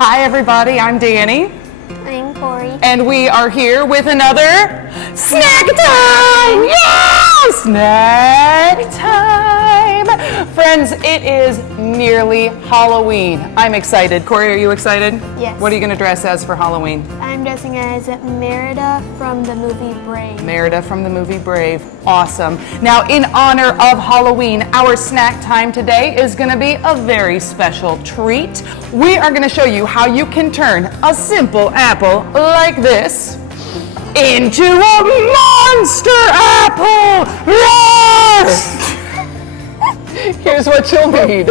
Hi everybody, I'm Danny. I'm Cori. And we are here with another snack time! Yeah! Snack time! Friends, it is nearly Halloween. I'm excited. Cori, are you excited? Yes. What are you going to dress as for Halloween? I'm dressing as Merida from the movie Brave. Merida from the movie Brave. Awesome. Now, in honor of Halloween, our snack time today is going to be a very special treat. We are going to show you how you can turn a simple apple like this into a monster apple. Roar! Here's what you'll need.